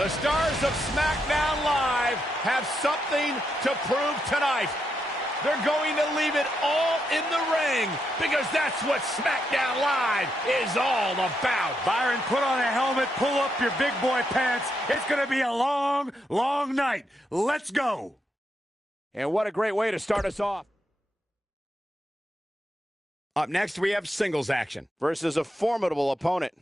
The stars of SmackDown Live have something to prove tonight. They're going to leave it all in the ring because that's what SmackDown Live is all about. Byron, put on a helmet, pull up your big boy pants. It's going to be a long, long night. Let's go. And what a great way to start us off. Up next, we have singles action versus a formidable opponent.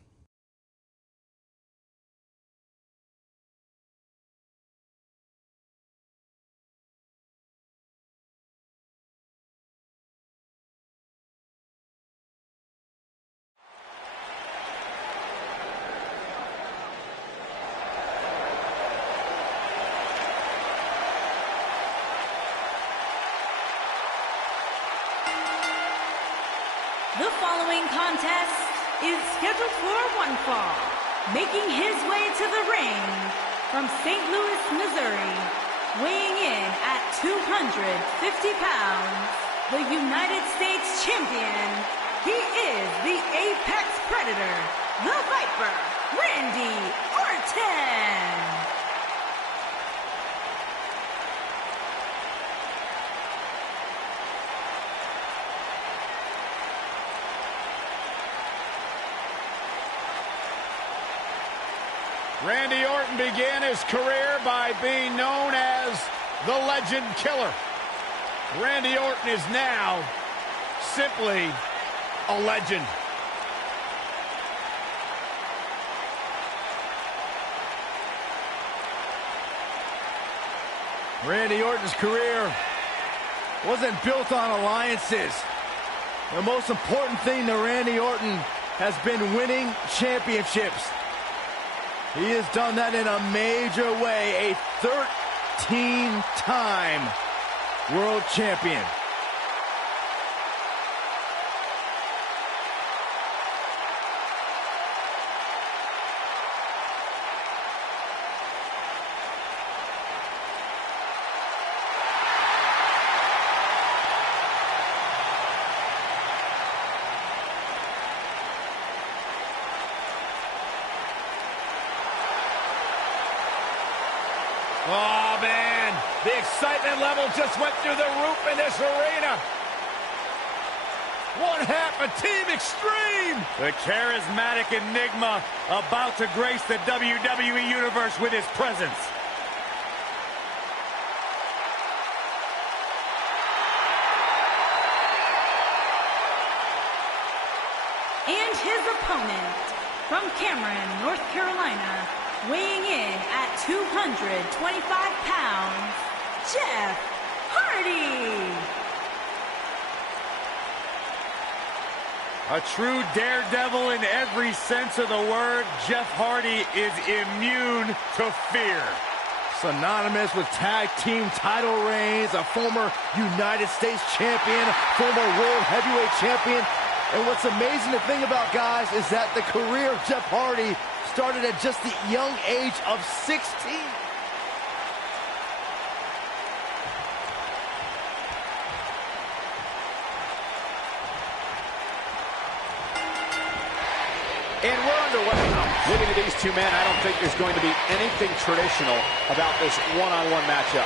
The following contest is scheduled for one fall. Making his way to the ring from St. Louis, Missouri, weighing in at 250 pounds, the United States Champion, he is the Apex Predator, the Viper, Randy Orton. Randy Orton began his career by being known as the Legend Killer. Randy Orton is now simply a legend. Randy Orton's career wasn't built on alliances. The most important thing to Randy Orton has been winning championships. He has done that in a major way, a 13-time world champion. Oh, man, the excitement level just went through the roof in this arena. One half of Team Extreme. The charismatic enigma about to grace the WWE Universe with his presence. And his opponent from Cameron, North Carolina, weighing in at 225 pounds, Jeff Hardy. A true daredevil in every sense of the word, Jeff Hardy is immune to fear. Synonymous with tag team title reigns, a former United States champion, former world heavyweight champion. And what's amazing to think about, guys, is that the career of Jeff Hardy started at just the young age of 16. And we're underway. Looking at these two men, I don't think there's going to be anything traditional about this one-on-one matchup.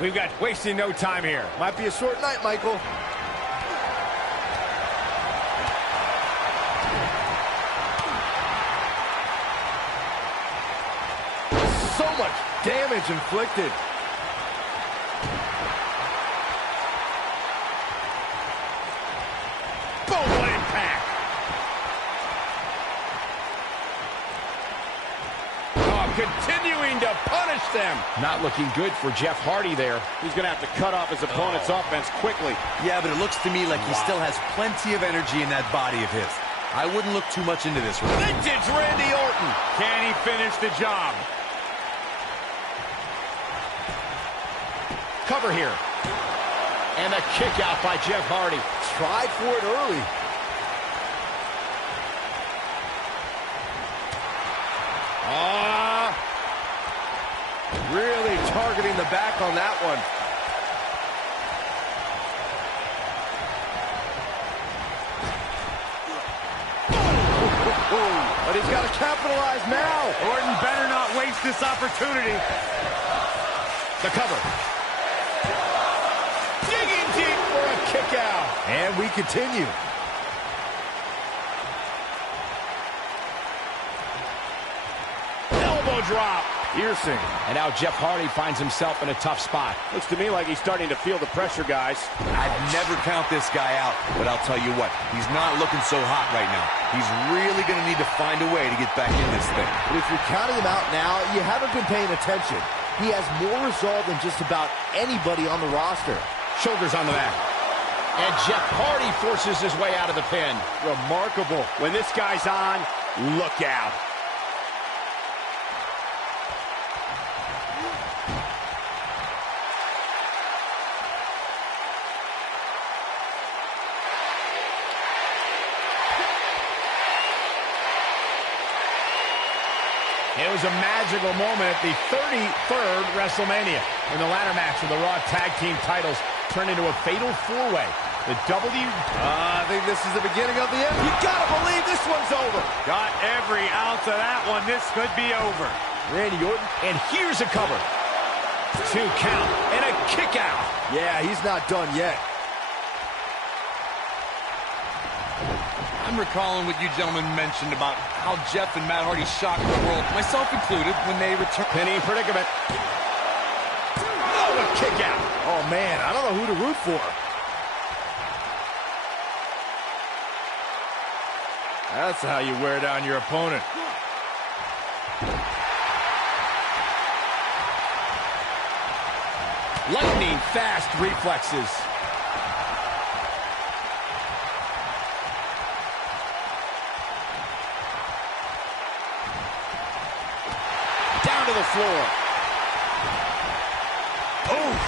We've got wasting no time here. Might be a short night, Michael. So much damage inflicted. Boom, what impact. Oh, continuing to punish them. Not looking good for Jeff Hardy there. He's going to have to cut off his opponent's offense quickly. Yeah, but it looks to me like he still has plenty of energy in that body of his. I wouldn't look too much into this one. Vintage Randy Orton. Can he finish the job? Cover here. And a kick out by Jeff Hardy. Tried for it early. be in the back on that one. But he's got to capitalize now. Orton better not waste this opportunity. The cover. Digging deep for a kick out. And we continue. Elbow drop. Piercing. And now Jeff Hardy finds himself in a tough spot. Looks to me like he's starting to feel the pressure, guys. I'd never count this guy out, but I'll tell you what, he's not looking so hot right now. He's really going to need to find a way to get back in this thing. But if you're counting him out now, you haven't been paying attention. He has more resolve than just about anybody on the roster. Shoulders on the mat. And Jeff Hardy forces his way out of the pin. Remarkable. When this guy's on, look out. It was a magical moment at the 33rd WrestleMania when the ladder match for the Raw Tag Team titles turned into a fatal four-way. The I think this is the beginning of the end. You gotta believe this one's over. Got every ounce of that one. This could be over. Randy Orton. And here's a cover. 2 count and a kick out. Yeah, he's not done yet. I'm recalling what you gentlemen mentioned about how Jeff and Matt Hardy shocked the world, myself included, when they returned. Penny predicament. Oh, a kick out. Oh, man, I don't know who to root for. That's how you wear down your opponent. Lightning fast reflexes. Down to the floor. Oof.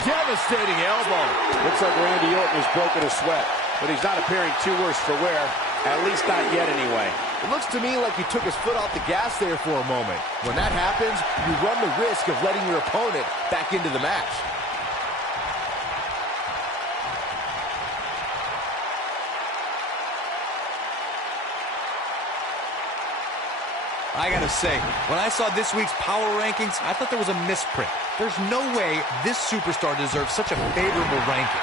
Devastating elbow. Looks like Randy Orton has broken a sweat, but he's not appearing too worse for wear. At least not yet, anyway. It looks to me like he took his foot off the gas there for a moment. When that happens, you run the risk of letting your opponent back into the match. I gotta say, when I saw this week's Power Rankings, I thought there was a misprint. There's no way this superstar deserves such a favorable ranking.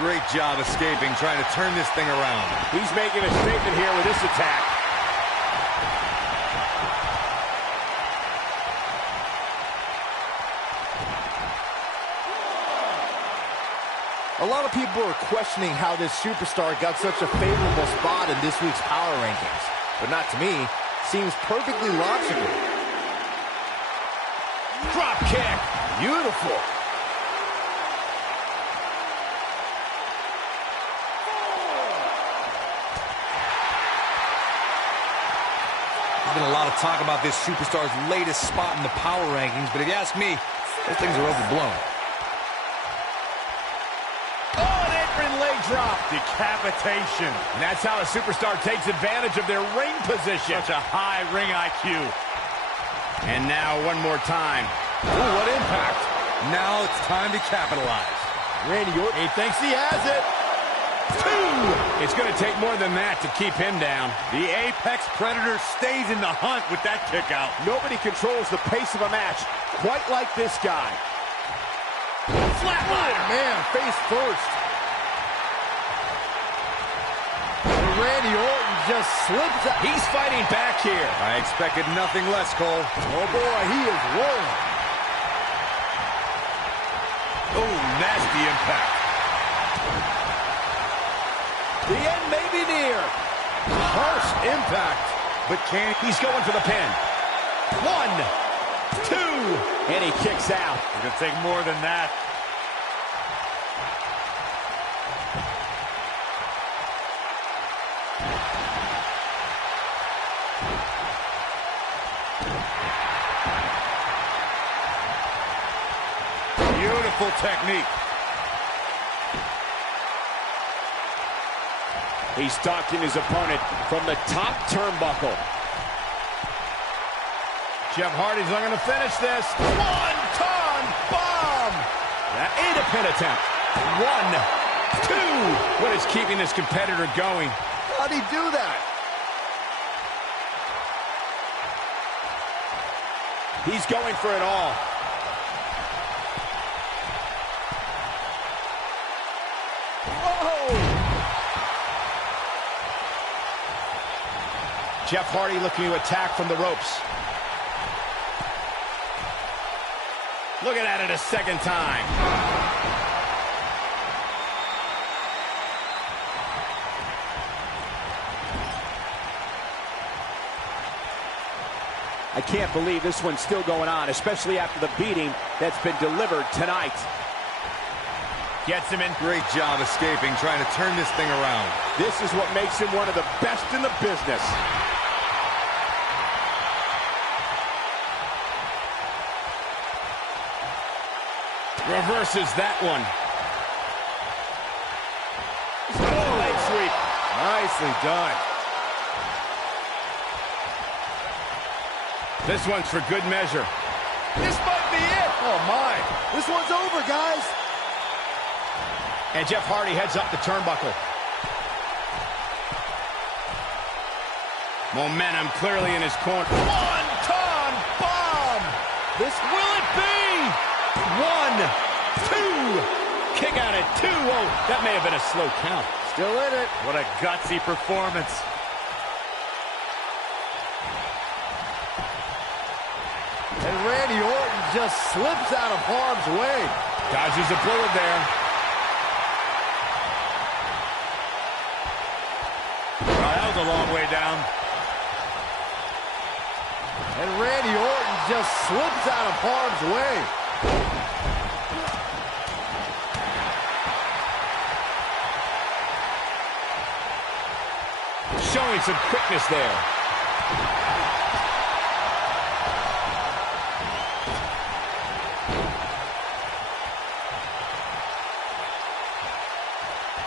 Great job escaping, trying to turn this thing around. He's making a statement here with this attack. A lot of people are questioning how this superstar got such a favorable spot in this week's Power Rankings. But not to me. Seems perfectly logical. Drop kick. Beautiful. There's been a lot of talk about this superstar's latest spot in the Power Rankings, but if you ask me, those things are overblown. Drop. Decapitation. And that's how a superstar takes advantage of their ring position. Such a high ring IQ. And now one more time. Ooh, what impact. Now it's time to capitalize. Randy Orton, he thinks he has it. 2. It's going to take more than that to keep him down. The Apex Predator stays in the hunt with that kick out. Nobody controls the pace of a match quite like this guy. Flatliner. Oh, man, face first. Randy Orton just slips out. He's fighting back here. I expected nothing less, Cole. Oh, boy, he is rolling. Oh, nasty impact. The end may be near. Harsh impact. But he's going for the pin. 1, 2, and he kicks out. It's going to take more than that. Beautiful technique. He's stalking his opponent from the top turnbuckle. Jeff Hardy's not going to finish this. One-ton bomb. That ain't a pin attempt. 1, 2. What is keeping this competitor going? How'd he do that? He's going for it all. Whoa! Jeff Hardy looking to attack from the ropes. Looking at it a second time. I can't believe this one's still going on, especially after the beating that's been delivered tonight. Gets him in. Great job escaping, trying to turn this thing around. This is what makes him one of the best in the business. Reverses that one. Oh, leg sweep. Nicely done. This one's for good measure. This might be it. Oh, my. This one's over, guys. And Jeff Hardy heads up the turnbuckle. Momentum clearly in his corner. One-ton bomb. This Will it be? 1, 2. Kick out at 2. Oh, that may have been a slow count. still in it. What a gutsy performance. And Randy Orton just slips out of harm's way. Dodges a bullet there. Well, that was a long way down. And Randy Orton just slips out of harm's way. Showing some quickness there.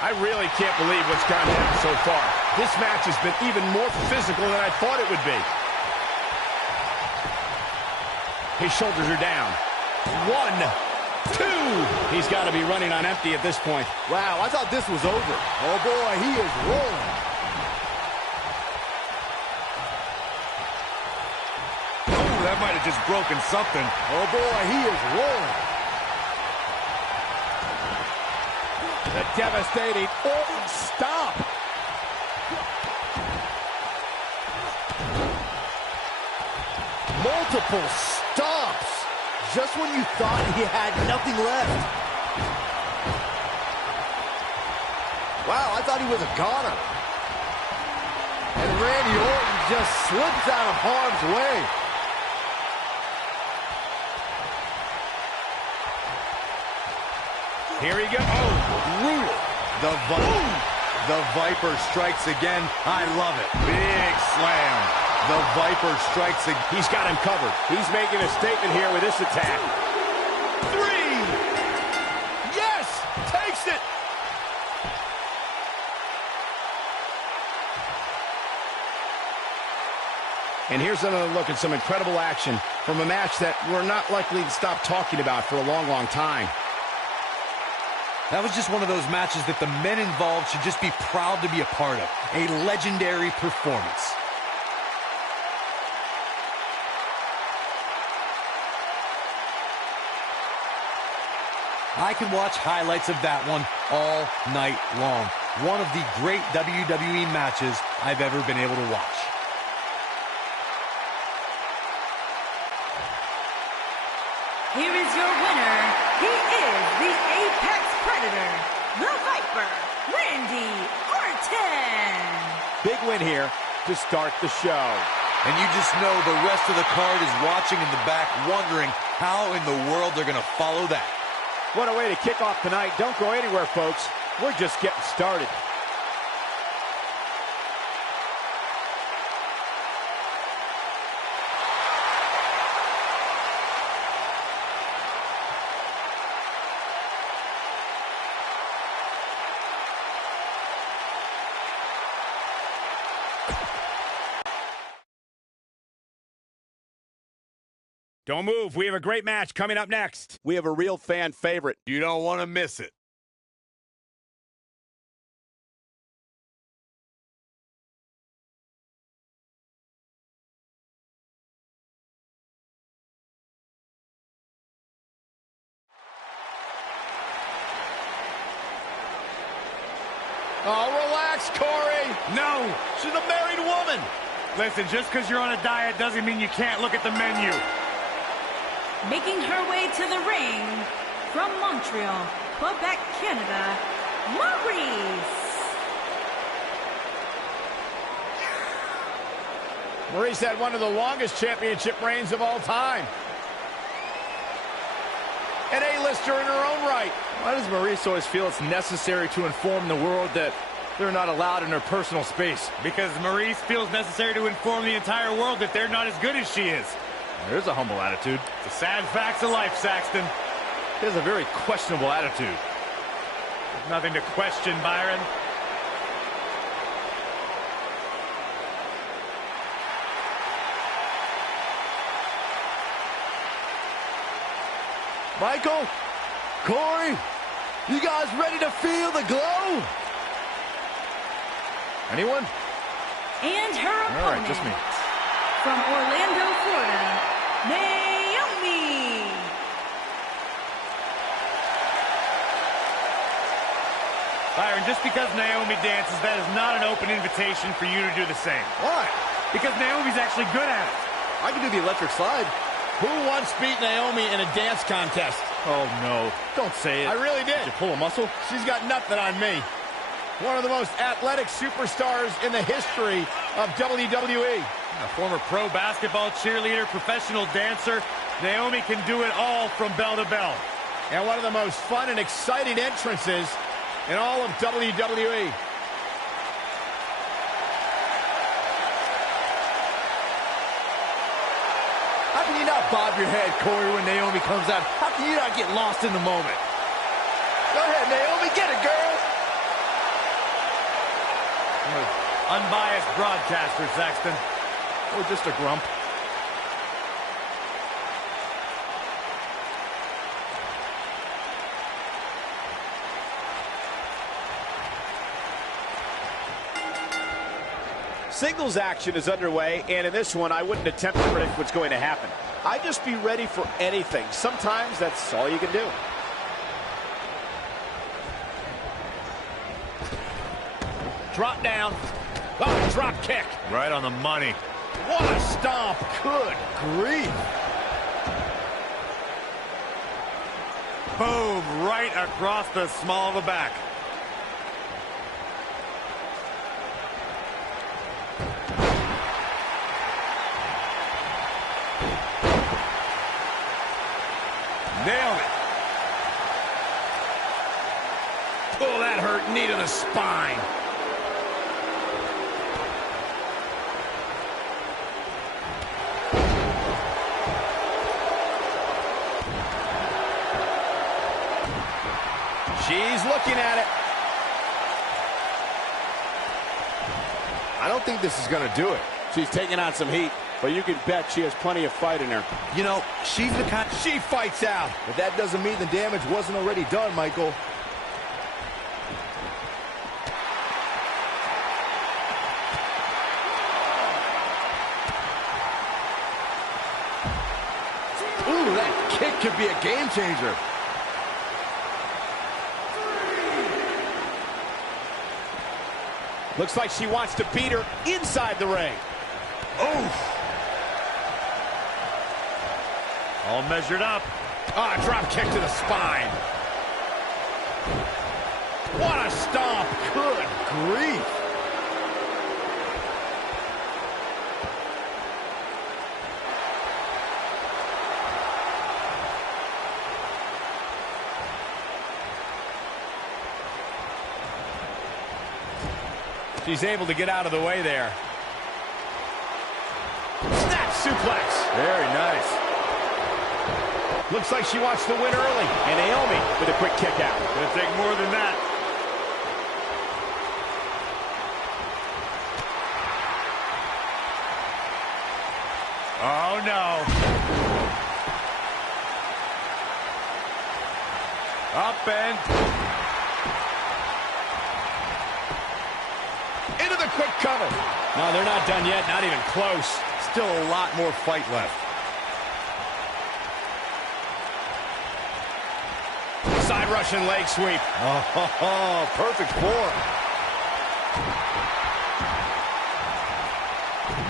I really can't believe what's gone down so far. This match has been even more physical than I thought it would be. His shoulders are down. 1, 2. He's got to be running on empty at this point. Wow, I thought this was over. Oh, boy, he is rolling. Oh, that might have just broken something. Oh, boy, he is rolling. The devastating Orton stomp. Multiple stomps. Just when you thought he had nothing left. Wow, I thought he was a goner. And Randy Orton just slips out of harm's way. Here he goes. Oh, brutal. The Viper strikes again. I love it. Big slam. The Viper strikes again. He's got him covered. He's making a statement here with this attack. 3. Yes! Takes it! And here's another look at some incredible action from a match that we're not likely to stop talking about for a long, long time. That was just one of those matches that the men involved should just be proud to be a part of. A legendary performance. I can watch highlights of that one all night long. One of the great WWE matches I've ever been able to watch. Here is your winner. He is the Apex Predator, the Viper, Randy Orton. Big win here to start the show. And you just know the rest of the card is watching in the back, wondering how in the world they're going to follow that. What a way to kick off tonight. Don't go anywhere, folks. We're just getting started. Don't move. We have a great match coming up next. We have a real fan favorite. You don't want to miss it. Oh, relax, Corey. No. She's a married woman. Listen, just because you're on a diet doesn't mean you can't look at the menu. Making her way to the ring from Montreal, Quebec, Canada, Maryse. Maryse had one of the longest championship reigns of all time. An A-lister in her own right. Why does Maryse always feel it's necessary to inform the world that they're not allowed in her personal space? Because Maryse feels necessary to inform the entire world that they're not as good as she is. There's a humble attitude. The sad facts of life, Saxton. He has a very questionable attitude. There's nothing to question, Byron. Michael, Corey, you guys ready to feel the glow? Anyone? And her opponent, All right, just me. from Orlando, Florida, Naomi. Byron, just because Naomi dances, that is not an open invitation for you to do the same. Why? Because Naomi's actually good at it. I can do the electric slide. Who once beat Naomi in a dance contest? Oh, no. Don't say it. I really did. Did you pull a muscle? She's got nothing on me. One of the most athletic superstars in the history of WWE. A former pro basketball cheerleader, professional dancer, Naomi can do it all from bell to bell. And one of the most fun and exciting entrances in all of WWE. How can you not bob your head, Corey, when Naomi comes out? How can you not get lost in the moment? Go ahead, Naomi. Get it, girl. Unbiased broadcaster, Saxton. Or just a grump. Singles action is underway, and in this one, I wouldn't attempt to predict what's going to happen. I'd just be ready for anything. Sometimes that's all you can do. Drop down. Oh, drop kick. Right on the money. What a stomp. Good grief. Boom, right across the small of the back. Nailed it. Oh, that hurt. Knee to the spine. She's looking at it. I don't think this is going to do it. She's taking on some heat, but you can bet she has plenty of fight in her. You know, she's the kind... She fights out. But that doesn't mean the damage wasn't already done, Michael. Ooh, that kick could be a game changer. Looks like she wants to beat her inside the ring. Oh! All measured up. Ah, drop kick to the spine. What a stomp. Good grief. She's able to get out of the way there. Snap suplex. Very nice. Looks like she wants to win early. And Naomi with a quick kick out. Gonna take more than that. Oh, no. Up and... Into the quick cover. No, they're not done yet. Not even close. Still a lot more fight left. Side Russian leg sweep. Oh, perfect form.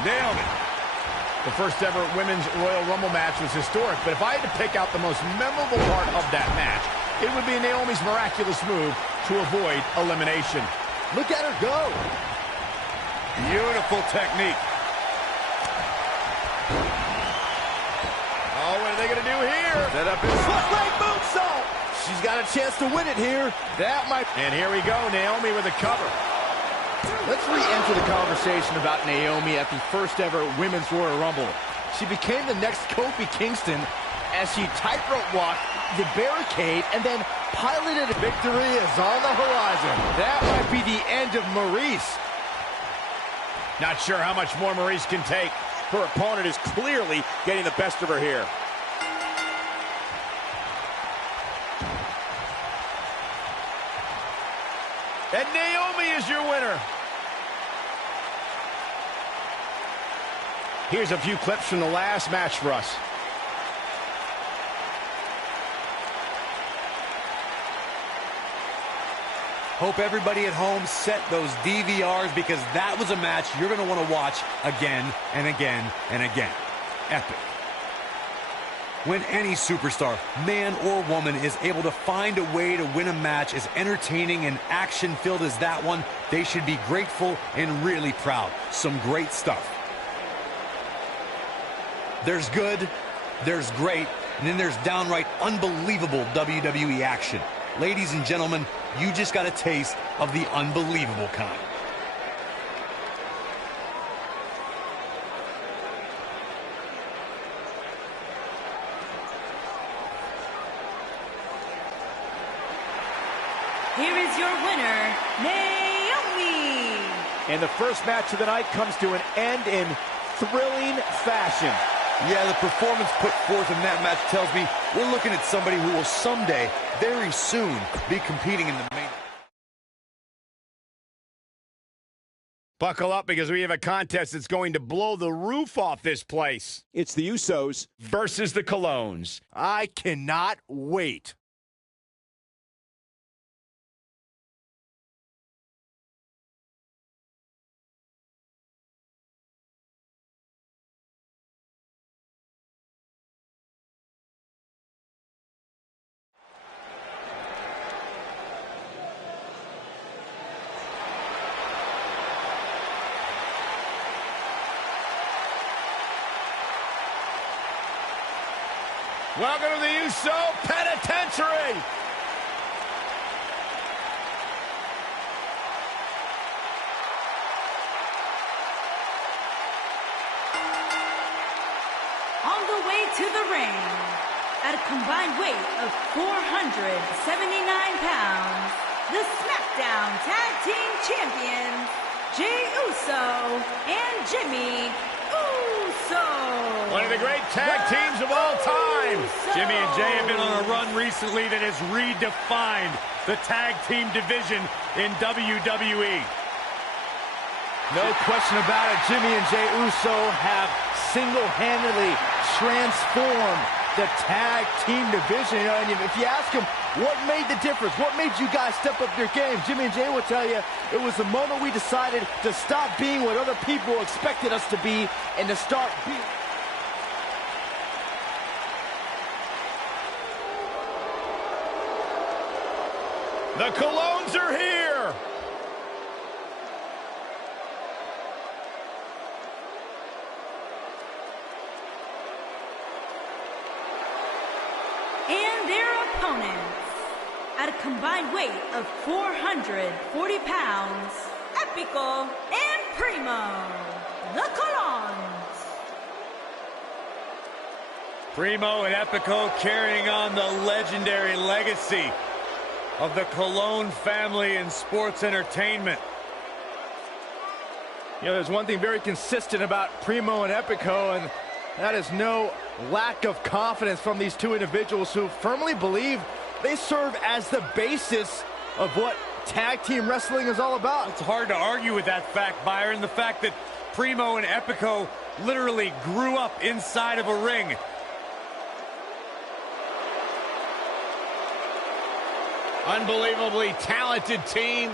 Nailed it. The first ever Women's Royal Rumble match was historic, but if I had to pick out the most memorable part of that match, it would be Naomi's miraculous move to avoid elimination. Look at her go. Beautiful technique. Oh, what are they going to do here? Set up his foot leg moonsault. She's got a chance to win it here. That might... And here we go, Naomi with a cover. Let's re-enter the conversation about Naomi at the first ever Women's Royal Rumble. She became the next Kofi Kingston as she tightrope walked the barricade and then piloted. Victory is on the horizon. That might be the end of Maryse. Not sure how much more Maryse can take. Her opponent is clearly getting the best of her here. And Naomi is your winner. Here's a few clips from the last match for us. Hope everybody at home set those DVRs because that was a match you're going to want to watch again and again and again. Epic. When any superstar, man or woman, is able to find a way to win a match as entertaining and action-filled as that one, they should be grateful and really proud. Some great stuff. There's good, there's great, and then there's downright unbelievable WWE action. Ladies and gentlemen, you just got a taste of the unbelievable kind. Here is your winner, Naomi. And the first match of the night comes to an end in thrilling fashion. Yeah, the performance put forth in that match tells me we're looking at somebody who will someday, very soon, be competing in the main. Buckle up because we have a contest that's going to blow the roof off this place. It's the Usos Versus the Colognes. I cannot wait. Welcome to the Uso Penitentiary. On the way to the ring, at a combined weight of 479 pounds, the SmackDown Tag Team Champions, Jey Uso and Jimmy Uso. One of the great tag teams of all time. Jimmy and Jey have been on a run recently that has redefined the tag team division in WWE. No question about it, Jimmy and Jey Uso have single-handedly transformed the tag team division. And if you ask them what made the difference, what made you guys step up your game, Jimmy and Jey will tell you it was the moment we decided to stop being what other people expected us to be and to start being... The Colognes are here. And their opponents, at a combined weight of 440 pounds, Epico and Primo, the Colognes. Primo and Epico carrying on the legendary legacy of the Colognes family in sports entertainment. You know, there's one thing very consistent about Primo and Epico, and that is no lack of confidence from these two individuals who firmly believe They serve as the basis of what tag team wrestling is all about. It's hard to argue with that fact, Byron. The fact that Primo and Epico literally grew up inside of a ring. Unbelievably talented team.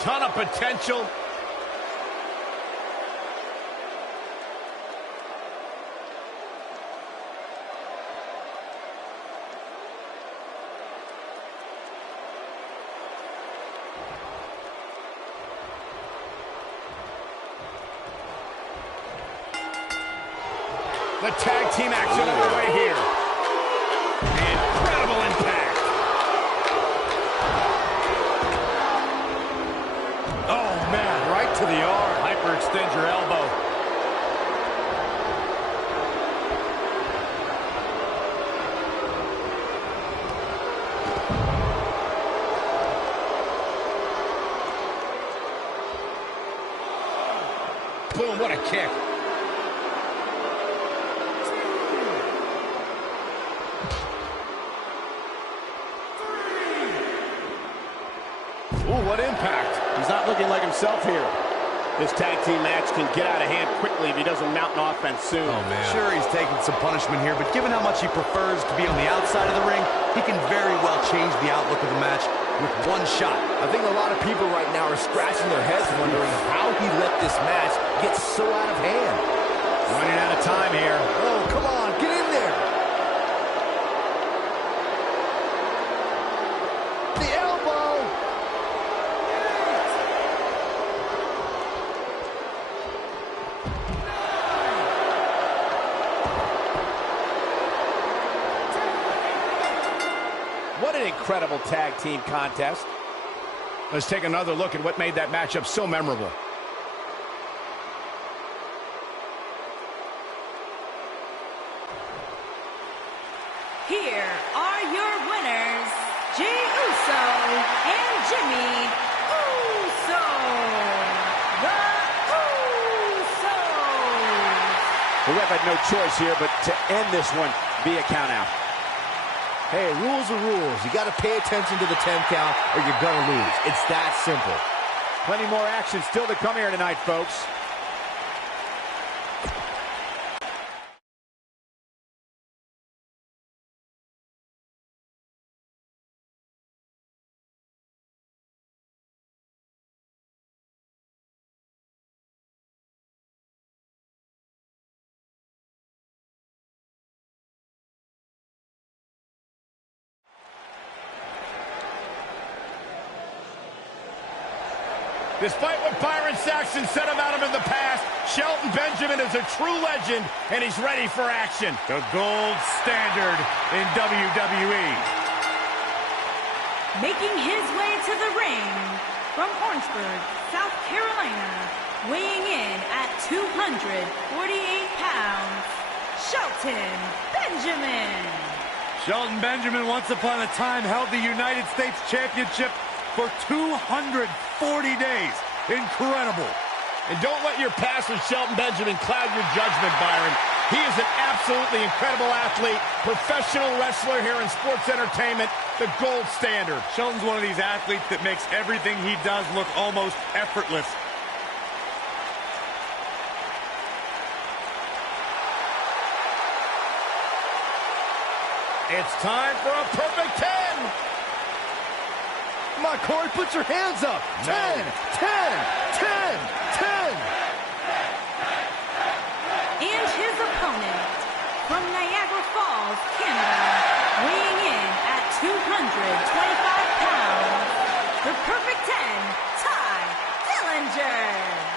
Ton of potential. The tag team action underway here. Incredible impact. Oh, man, right to the arm. Hyperextend your elbow. Boom, what a kick. Ooh, what impact. He's not looking like himself here. This tag team match can get out of hand quickly if he doesn't mount an offense soon. Oh, man. Sure, he's taking some punishment here, but given how much he prefers to be on the outside of the ring, he can very well change the outlook of the match with one shot. I think a lot of people right now are scratching their heads wondering how he let this match get so out of hand. Running out of time here. Oh, come on, get in there. The elbow. What an incredible tag team contest. Let's take another look at what made that matchup so memorable. Here are your winners, Jey Uso and Jimmy Uso. The Usos. The ref had no choice here but to end this one via countout. Hey, rules are rules. You got to pay attention to the 10 count or you're going to lose. It's that simple. Plenty more action still to come here tonight, folks. Despite what Byron Saxton said about him in the past, Shelton Benjamin is a true legend, and he's ready for action. The gold standard in WWE. Making his way to the ring from Orangeburg, South Carolina, weighing in at 248 pounds, Shelton Benjamin. Shelton Benjamin once upon a time held the United States Championship for 240 days. Incredible. And don't let your past with Shelton Benjamin cloud your judgment, Byron. He is an absolutely incredible athlete, professional wrestler here in sports entertainment, the gold standard. Shelton's one of these athletes that makes everything he does look almost effortless. It's time for a perfect 10. Come on, Corey, put your hands up. 10, 10, 10, 10. And his opponent from Niagara Falls, Canada, weighing in at 225 pounds, the perfect 10, Tye Dillinger.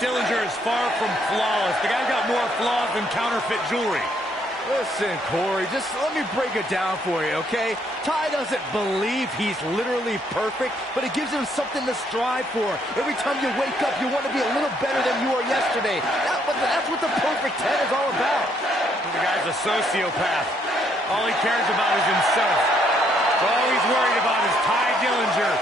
Dillinger is far from flawless. The guy's got more flaws than counterfeit jewelry. Listen, Corey, just let me break it down for you, okay? Ty doesn't believe he's literally perfect, but it gives him something to strive for. Every time you wake up, you want to be a little better than you were yesterday. That's what the perfect 10 is all about. The guy's a sociopath. All he cares about is himself. All he's worried about is Tye Dillinger.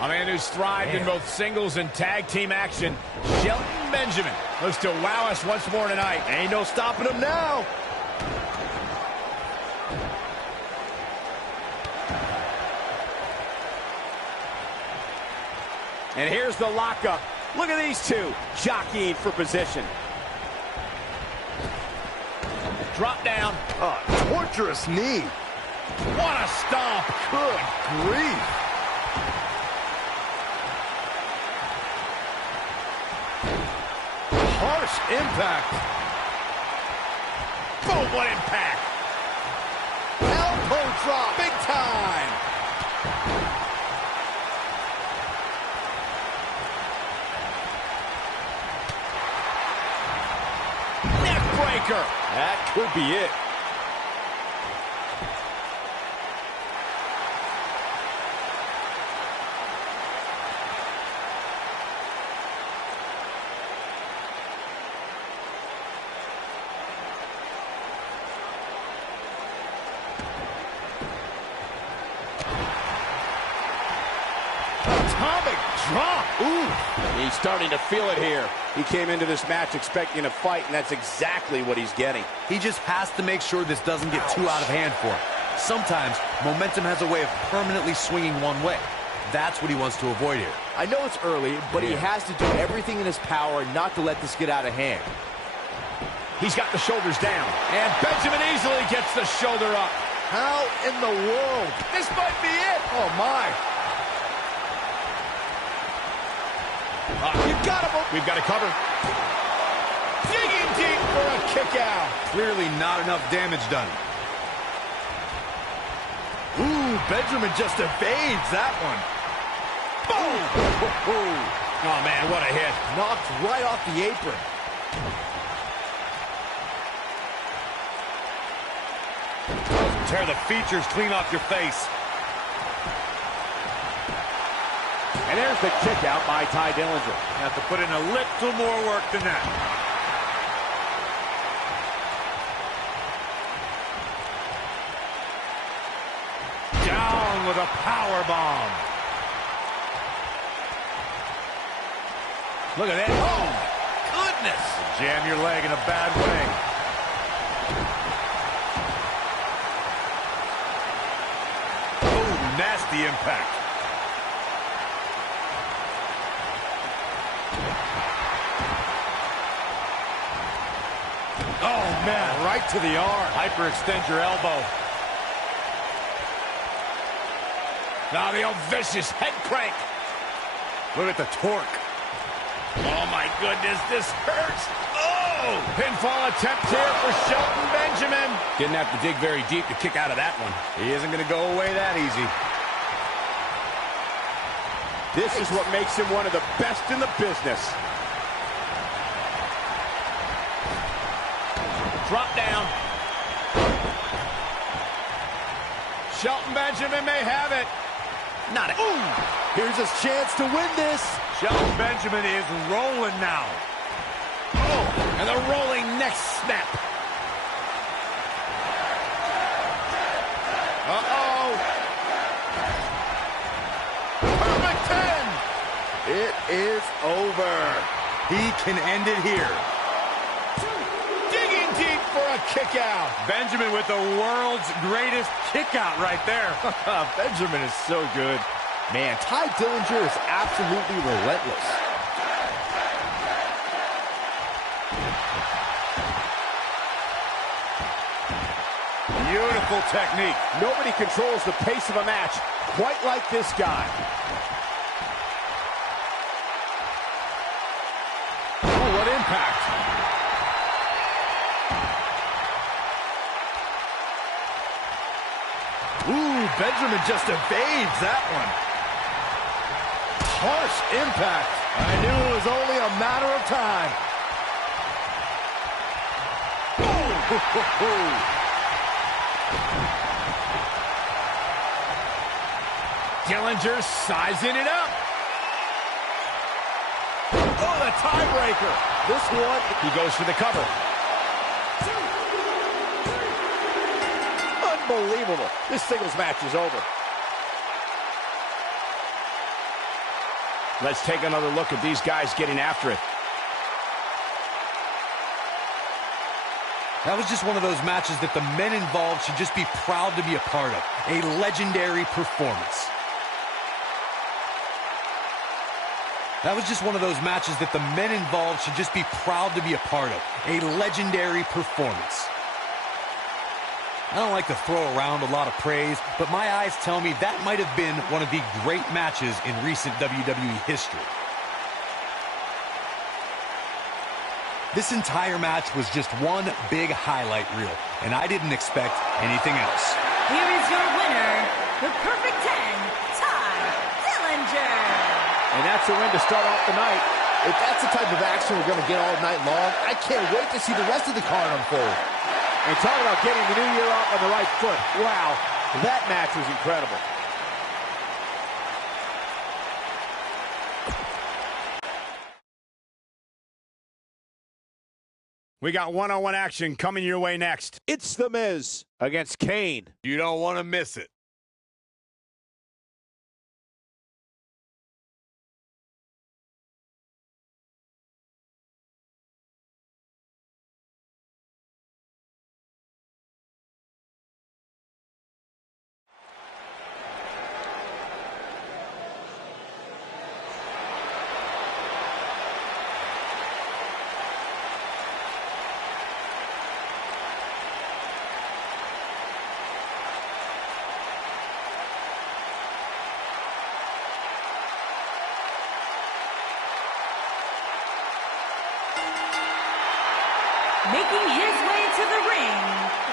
And a man who's thrived in both singles and tag team action, Shelton Benjamin looks to wow us once more tonight. Ain't no stopping him now. And here's the lockup. Look at these two jockeying for position. Drop down. Torturous knee. What a stomp. Good grief. Harsh impact. Boom, what impact. Elbow drop. Big time. Neck breaker. That could be it. Atomic drop. Ooh. He's starting to feel it here. He came into this match expecting a fight, and that's exactly what he's getting. He just has to make sure this doesn't get too out of hand for him. Sometimes momentum has a way of permanently swinging one way. That's what he wants to avoid here. I know it's early, but he has to do everything in his power not to let this get out of hand. He's got the shoulders down. And Benjamin easily gets the shoulder up. How in the world? This might be it. Oh, my. You got him. We've got to cover. Digging deep for a kick out. Clearly not enough damage done. Ooh, Benjamin just evades that one. Boom. Oh, man, what a hit. Knocked right off the apron. tear the features clean off your face. And there's the kick out by Tye Dillinger. You have to put in a little more work than that. Down with a power bomb. Look at that. Oh, goodness. Jam your leg in a bad way. Oh, nasty impact. Oh, man, right to the arm. Hyperextend your elbow. Now the old vicious head crank. Look at the torque. Oh, my goodness, this hurts. Oh! Pinfall attempt here for Shelton Benjamin. Didn't have to dig very deep to kick out of that one. He isn't going to go away that easy. This is what makes him one of the best in the business. Drop down. Shelton Benjamin may have it. Not it. Ooh! Here's his chance to win this. Shelton Benjamin is rolling now. Oh, and the rolling neck snap. Uh-oh. Perfect 10. It is over. He can end it here. Digging deep for a kick out. Benjamin with the world's greatest kick out right there. Benjamin is so good. Man, Tye Dillinger is absolutely relentless. Beautiful technique. Nobody controls the pace of a match quite like this guy. Oh, what impact. Ooh, Benjamin just evades that one. Harsh impact. I knew it was only a matter of time. Dillinger sizing it up. Oh, the tiebreaker. This one, he goes for the cover. Unbelievable. This singles match is over. Let's take another look at these guys getting after it. That was just one of those matches that the men involved should just be proud to be a part of. A legendary performance. That was just one of those matches that the men involved should just be proud to be a part of. A legendary performance. I don't like to throw around a lot of praise, but my eyes tell me that might have been one of the great matches in recent WWE history. This entire match was just one big highlight reel, and I didn't expect anything else. Here is your winner, the Perfect 10, Tye Dillinger. And that's a win to start off the night. If that's the type of action we're going to get all night long, I can't wait to see the rest of the card unfold. And talk about getting the new year off on the right foot. Wow, that match was incredible. We got one-on-one action coming your way next. It's The Miz against Kane. You don't want to miss it. Making his way to the ring,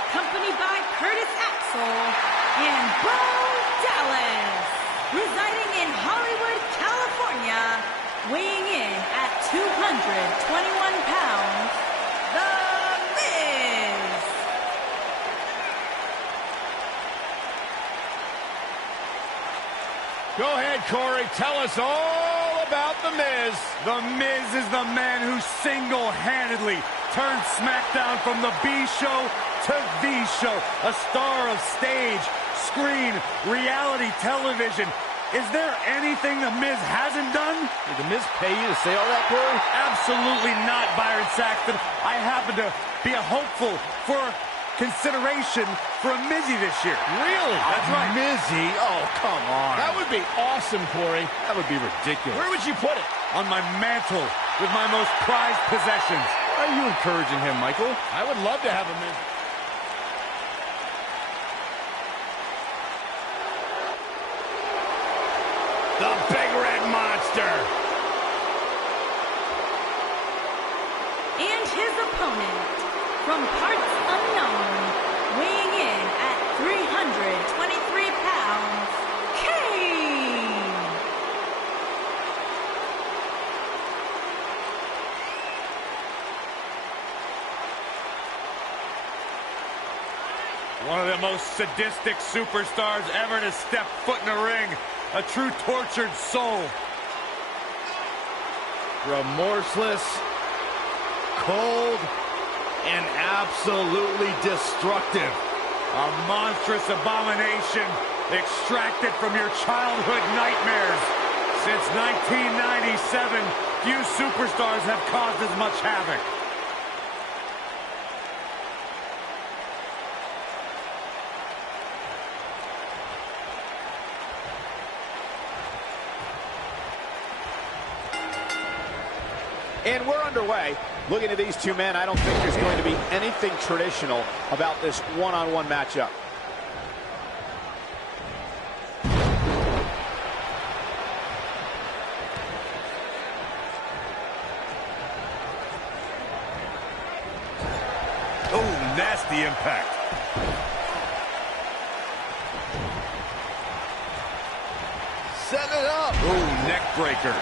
accompanied by Curtis Axel and Bo Dallas. Residing in Hollywood, California, weighing in at 221 pounds, The Miz. Go ahead, Corey. Tell us all about The Miz. The Miz is the man who single-handedly turned SmackDown from the B show to the show. A star of stage, screen, reality television. Is there anything The Miz hasn't done? Did The Miz pay you to say all that, Corey? Absolutely not, Byron Saxton. I happen to be a hopeful for consideration for a Mizzy this year. Really? That's right. Mizzy? Oh, come on. That would be awesome, Corey. That would be ridiculous. Where would you put it? On my mantle with my most prized possessions. Why are you encouraging him, Michael? I would love to have a Miz. The Big Red Monster. And his opponent, from parts unknown, weighing in at 323 pounds, Kane. One of the most sadistic superstars ever to step foot in a ring. A true tortured soul. Remorseless, cold, and absolutely destructive. A monstrous abomination extracted from your childhood nightmares. Since 1997, few superstars have caused as much havoc. And we're underway. Looking at these two men, I don't think there's going to be anything traditional about this one-on-one matchup. Oh, nasty impact. Setting it up. Oh, neck breaker.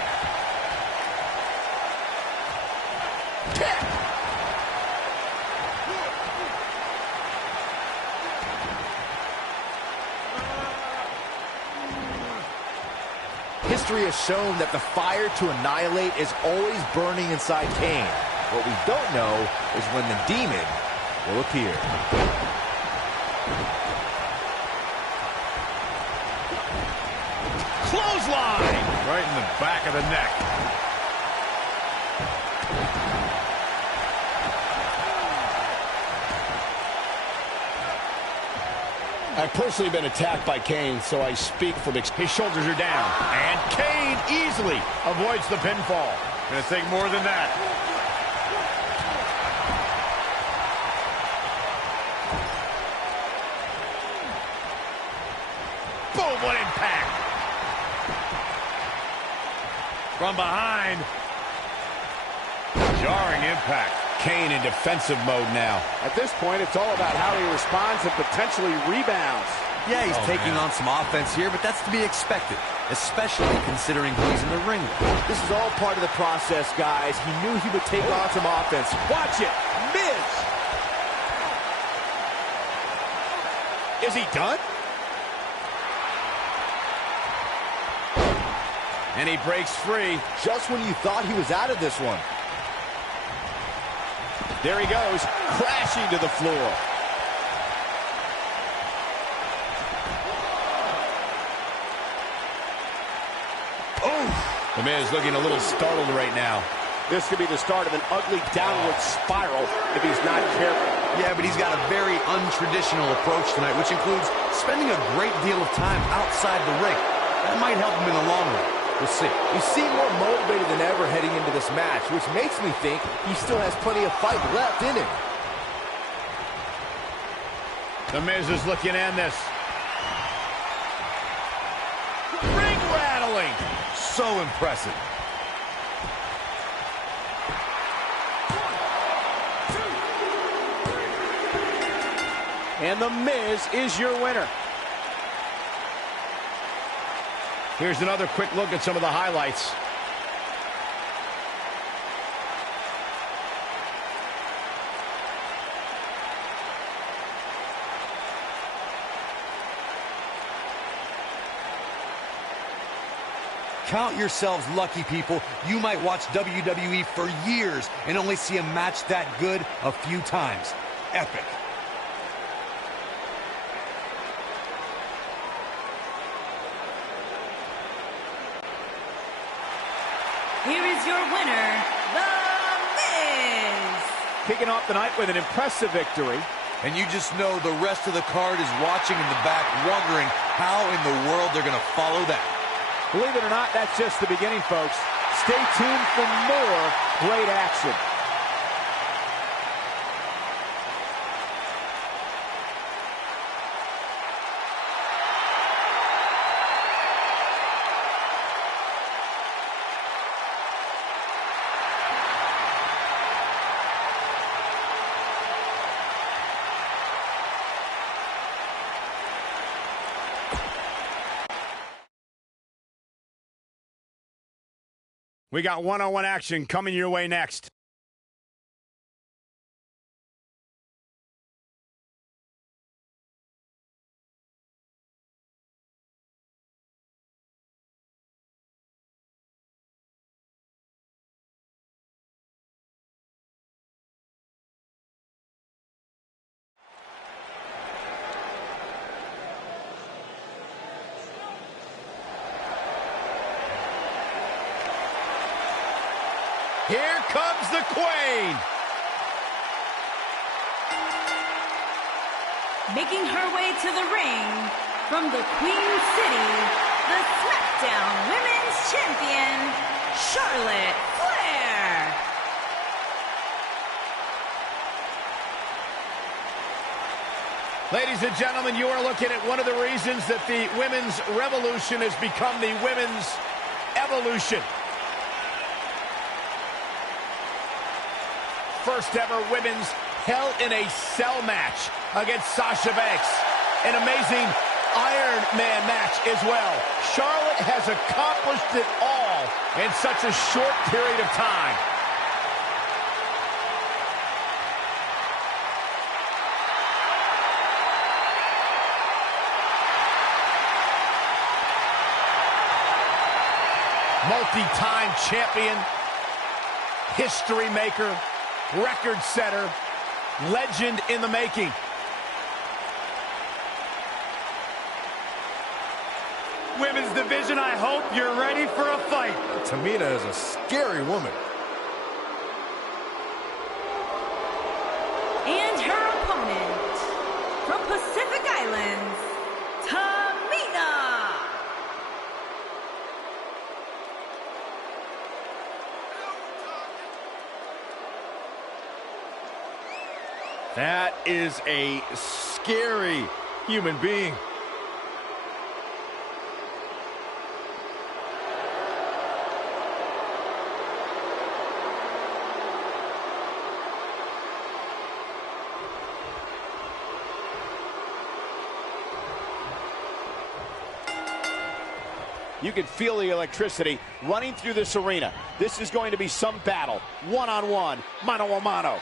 History has shown that the fire to annihilate is always burning inside Kane. What we don't know is when the demon will appear. Clothesline! Right in the back of the neck. I've personally been attacked by Kane, so I speak from experience. His shoulders are down, and Kane easily avoids the pinfall. Gonna take more than that. Boom, what impact! From behind. Jarring impact. Kane in defensive mode now. At this point, it's all about how he responds and potentially rebounds. Yeah, he's taking on some offense here, but that's to be expected, especially considering who he's in the ring with. This is all part of the process, guys. He knew he would take on some offense. Watch it. Miz. Is he done? And he breaks free. Just when you thought he was out of this one. There he goes, crashing to the floor. The Miz looking a little startled right now. This could be the start of an ugly downward spiral if he's not careful. Yeah, but he's got a very untraditional approach tonight, which includes spending a great deal of time outside the ring. That might help him in the long run. We'll see. You seem more motivated than ever heading into this match, which makes me think he still has plenty of fight left in him. The Miz is looking to end this. Ring rattling. So impressive. And The Miz is your winner. Here's another quick look at some of the highlights. Count yourselves lucky, people. You might watch WWE for years and only see a match that good a few times. Epic. Here is your winner, The Miz. Kicking off the night with an impressive victory. And you just know the rest of the card is watching in the back, wondering how in the world they're going to follow that. Believe it or not, that's just the beginning, folks. Stay tuned for more great action. We got one-on-one action coming your way next. Here comes the Queen. Making her way to the ring from the Queen City, the SmackDown Women's Champion, Charlotte Flair. Ladies and gentlemen, you are looking at one of the reasons that the women's revolution has become the women's evolution. First ever women's Hell in a Cell match against Sasha Banks. An amazing Iron Man match as well. Charlotte has accomplished it all in such a short period of time. Multi-time champion, history maker, record setter, legend in the making. Women's division, I hope you're ready for a fight. Tamina is a scary woman. And her opponent, from Pacific Islands, Tamina. That is a scary human being. You can feel the electricity running through this arena. This is going to be some battle. One-on-one, mano-a-mano.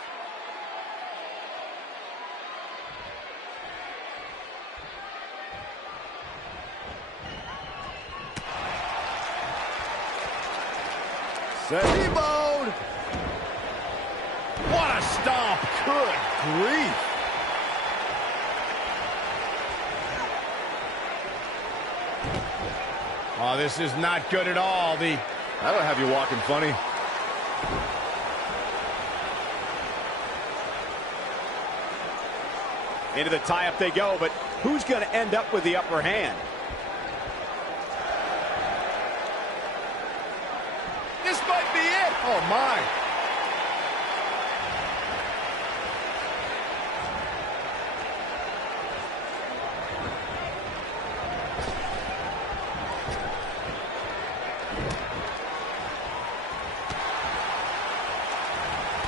T-bone! What a stomp! Good grief! Oh, this is not good at all. That'll have you walking funny. Into the tie-up they go, but who's going to end up with the upper hand? This might be it. Oh, my.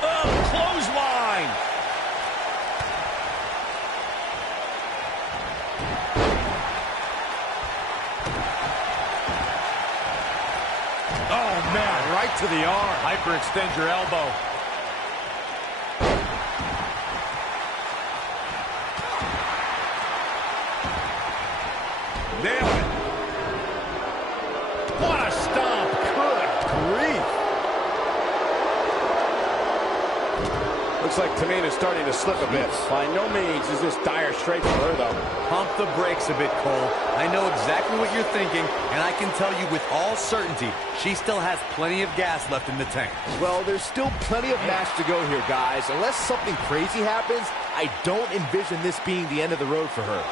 Oh, clothesline. Oh, man, right to the arm. Hyperextend your elbow. Nailed it. What a stomp. Good grief. Looks like Tamina's starting to slip a bit. By no means is this dire straight for her, though. Pump the brakes a bit, Cole. I know exactly what you're thinking, and I can tell you with all certainty, she still has plenty of gas left in the tank. Well, there's still plenty of match to go here, guys. Unless something crazy happens, I don't envision this being the end of the road for her.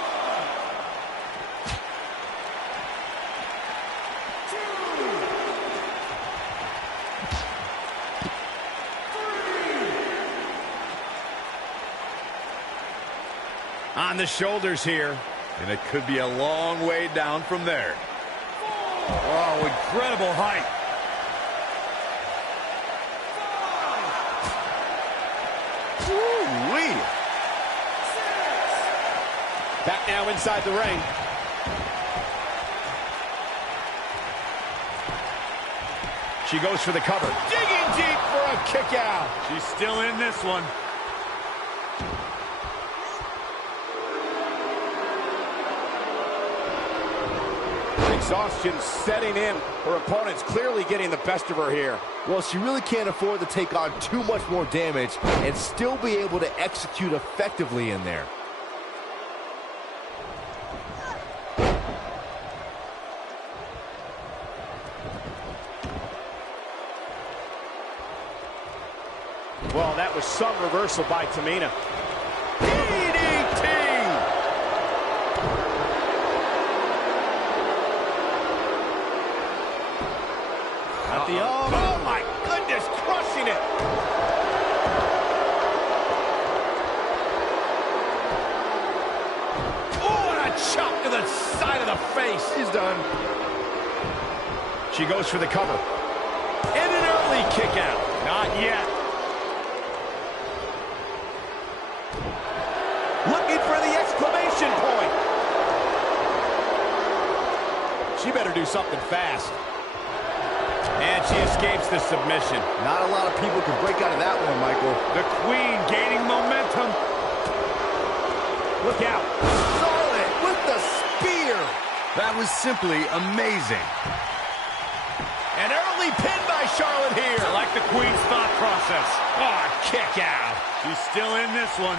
On the shoulders here. And it could be a long way down from there. Oh, incredible height. Woo-wee. Back now inside the ring. She goes for the cover. Digging deep for a kick out. She's still in this one. Exhaustion setting in. Her opponent's clearly getting the best of her here. Well, she really can't afford to take on too much more damage and still be able to execute effectively in there. Well, that was some reversal by Tamina. Oh, my goodness, crushing it. Oh, and a chop to the side of the face. He's done. She goes for the cover. And an early kick out. Not yet. Looking for the exclamation point. She better do something fast. And she escapes the submission. Not a lot of people can break out of that one, Michael. The Queen gaining momentum. Look out. Solid with the spear. That was simply amazing. And Easily pinned by Charlotte here. I like the Queen's thought process. Oh, kick out. She's still in this one.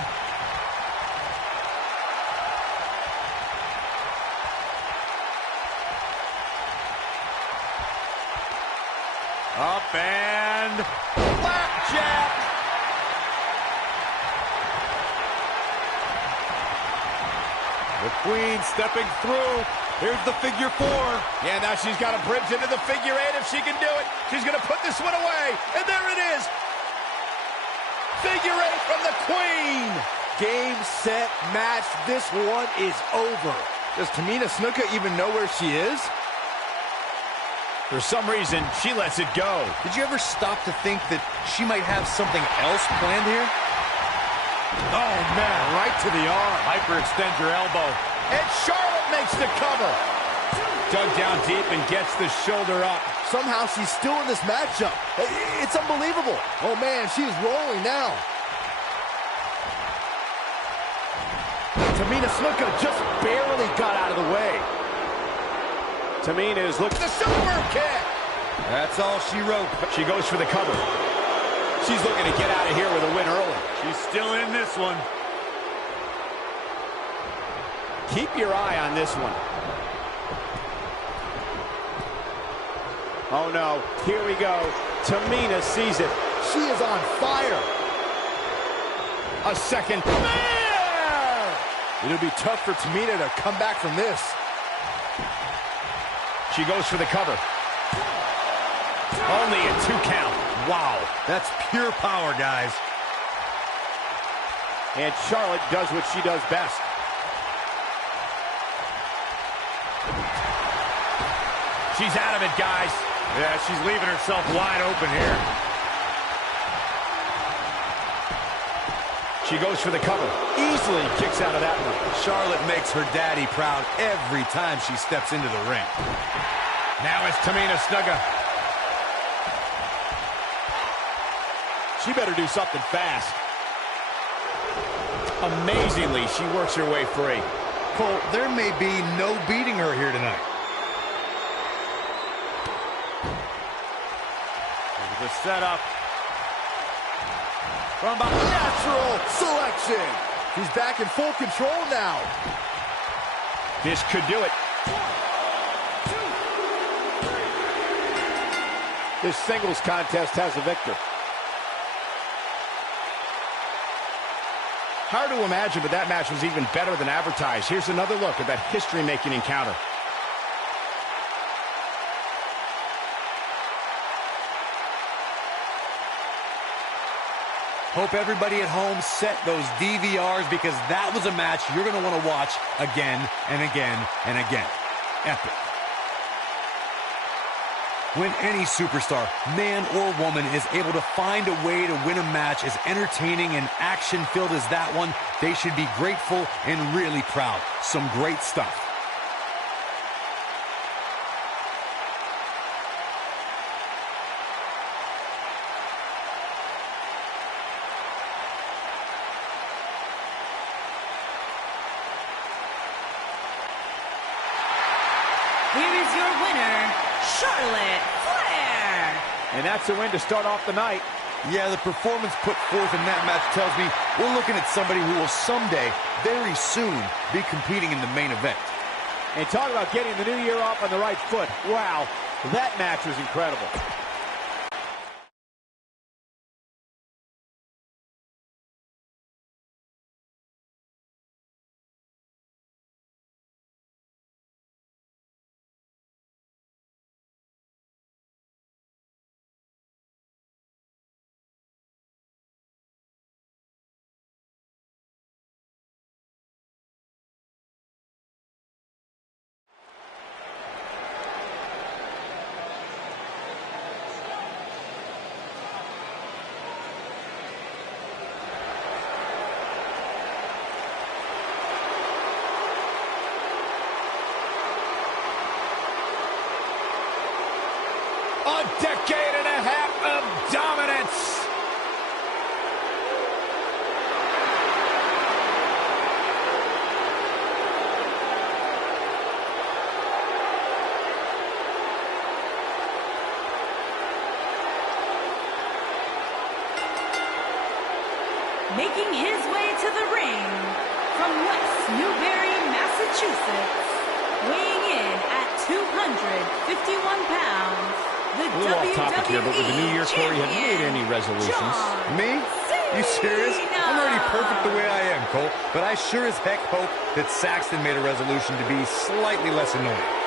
Up and Flapjack. the Queen stepping through. Here's the figure 4. Yeah, now she's got to bridge into the figure 8 if she can do it. She's going to put this one away. And there it is. Figure 8 from the Queen. Game, set, match. This one is over. Does Tamina Snuka even know where she is? For some reason, she lets it go. Did you ever stop to think that she might have something else planned here? Oh, man, right to the arm. Hyperextend your elbow. And Charlotte makes the cover. Dug down deep and gets the shoulder up. Somehow she's still in this matchup. It's unbelievable. Oh, man, she is rolling now. Tamina Snuka just barely got out of the way. Tamina is looking. The super kick. That's all she wrote. She goes for the cover. She's looking to get out of here with a win early. She's still in this one. Keep your eye on this one. Oh, no. Here we go. Tamina sees it. She is on fire. A second. It'll be tough for Tamina to come back from this. She goes for the cover. Only a 2 count. Wow, that's pure power, guys. And Charlotte does what she does best. She's out of it, guys. Yeah, she's leaving herself wide open here. She goes for the cover. Easily kicks out of that one. Charlotte makes her daddy proud every time she steps into the ring. Now it's Tamina Snuka. She better do something fast. Amazingly, she works her way free. Cole, there may be no beating her here tonight. The setup. From behind. Natural selection. He's back in full control now. This could do it. This singles contest has a victor. Hard to imagine, but that match was even better than advertised. Here's another look at that history-making encounter. Hope everybody at home set those DVRs because that was a match you're going to want to watch again and again and again. Epic. When any superstar, man or woman, is able to find a way to win a match as entertaining and action-filled as that one, they should be grateful and really proud. Some great stuff. Here is your winner, Charlotte Flair. And that's a win to start off the night. Yeah, the performance put forth in that match tells me we're looking at somebody who will someday, very soon, be competing in the main event. And talk about getting the new year off on the right foot. Wow, that match was incredible. A decade and a half of dominance. making his way to the ring from West Newbury, Massachusetts, weighing in at 251 pounds, the A little off topic here, but with the new year, Corey, have you made any resolutions? Me? You serious? I'm already perfect the way I am, Cole. But I sure as heck hope that Saxton made a resolution to be slightly less annoying.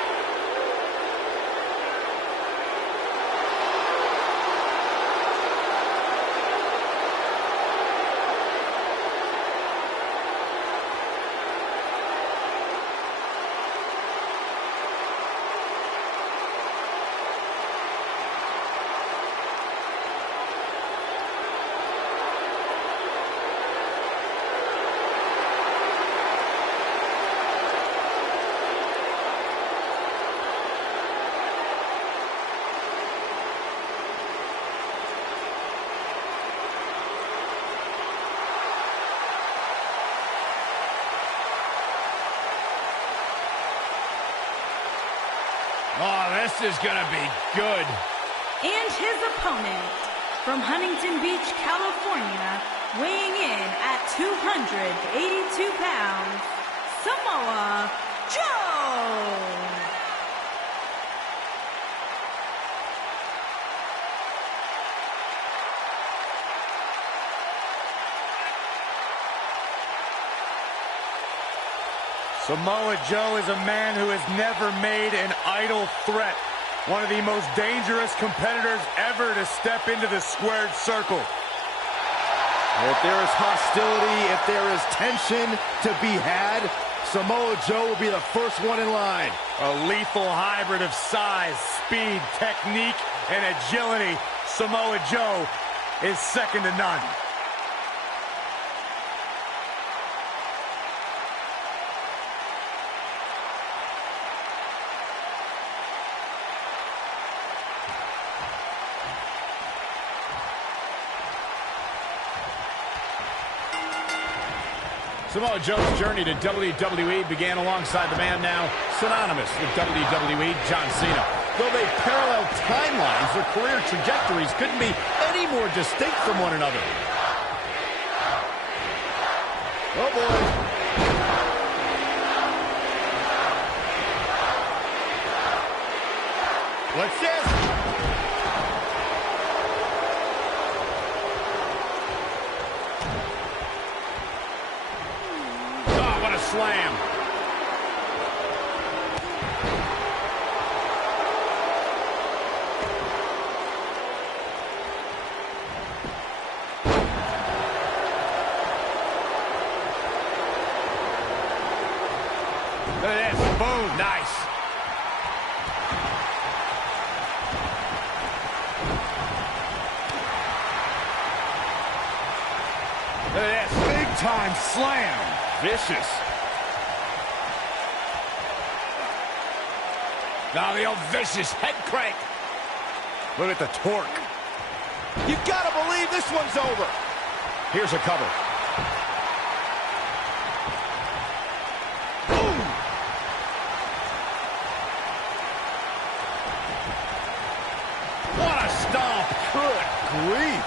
Oh, this is going to be good. And his opponent from Huntington Beach, California, weighing in at 282 pounds, Samoa Joe. Samoa Joe is a man who has never made an idle threat. One of the most dangerous competitors ever to step into the squared circle. If there is hostility, if there is tension to be had, Samoa Joe will be the first one in line. A lethal hybrid of size, speed, technique, and agility. Samoa Joe is second to none. Samoa Joe's journey to WWE began alongside the man now synonymous with WWE, John Cena. Though they parallel timelines, their career trajectories couldn't be any more distinct from one another. Oh, boy. What's this? Slam. Look at this. Boom. Nice. Look at this. Big time slam. Vicious. Now the old vicious head crank. Look at the torque. You gotta believe this one's over. Here's a cover. Boom. What a stomp. Good grief.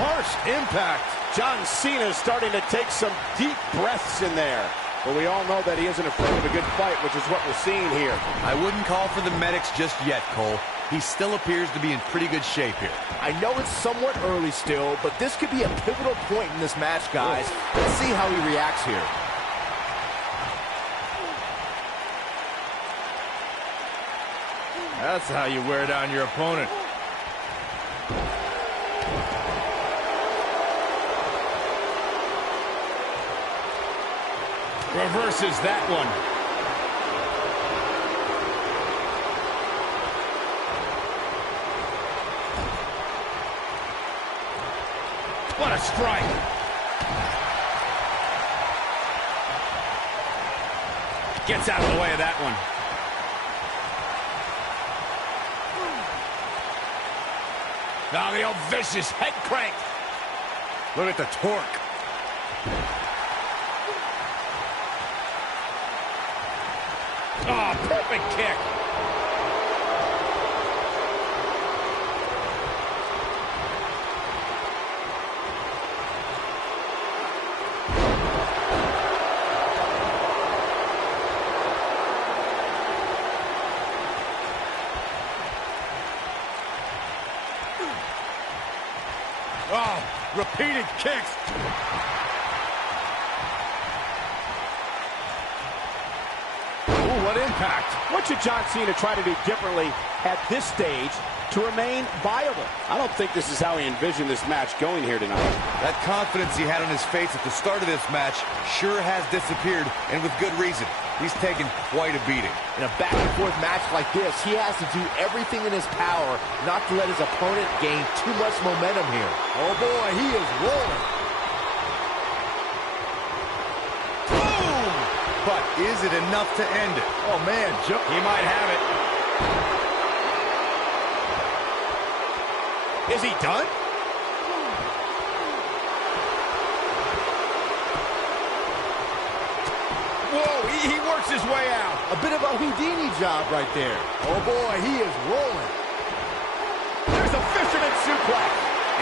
Harsh impact. John Cena's starting to take some deep breaths in there. But we all know that he isn't afraid of a good fight, which is what we're seeing here. I wouldn't call for the medics just yet, Cole. He still appears to be in pretty good shape here. I know it's somewhat early still, but this could be a pivotal point in this match, guys. Let's see how he reacts here. That's how you wear down your opponent. Reverses that one. What a strike. Gets out of the way of that one. Now the old vicious head crank. Look at the torque. Oh, perfect kick. repeated kicks. Ooh, what impact. What should John Cena try to do differently at this stage to remain viable? I don't think this is how he envisioned this match going here tonight. That confidence he had on his face at the start of this match sure has disappeared, and with good reason. He's taken quite a beating. In a back-and-forth match like this, he has to do everything in his power not to let his opponent gain too much momentum here. Oh boy, he is rolling. Boom! But is it enough to end it? Oh man, He might have it. Is he done? Whoa, he works his way out. a bit of a Houdini job right there. Oh boy, he is rolling. There's a fisherman suplex.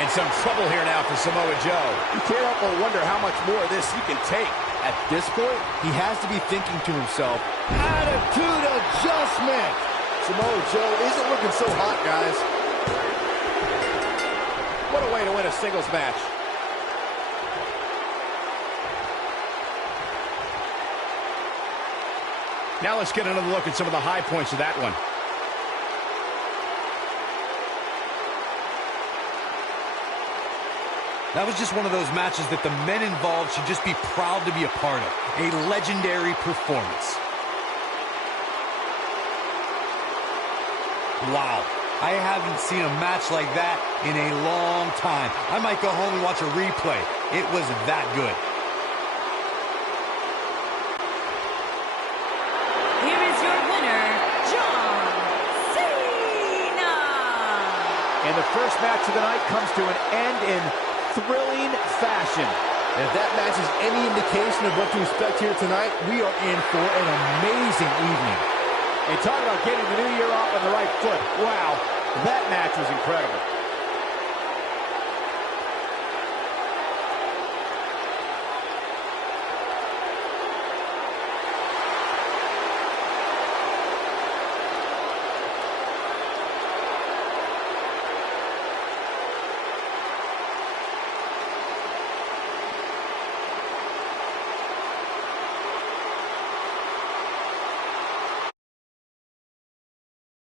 And some trouble here now for Samoa Joe. You can't help but wonder how much more of this he can take. At this point, he has to be thinking to himself, attitude adjustment. Samoa Joe isn't looking so hot, guys. What a way to win a singles match. Now let's get another look at some of the high points of that one. That was just one of those matches that the men involved should just be proud to be a part of. A legendary performance. Wow. I haven't seen a match like that in a long time. I might go home and watch a replay. It was that good. Here is your winner, John Cena. And the first match of the night comes to an end in thrilling fashion. And if that match is any indication of what to expect here tonight, we are in for an amazing evening. And talk about getting the new year off on the right foot. Wow, that match was incredible.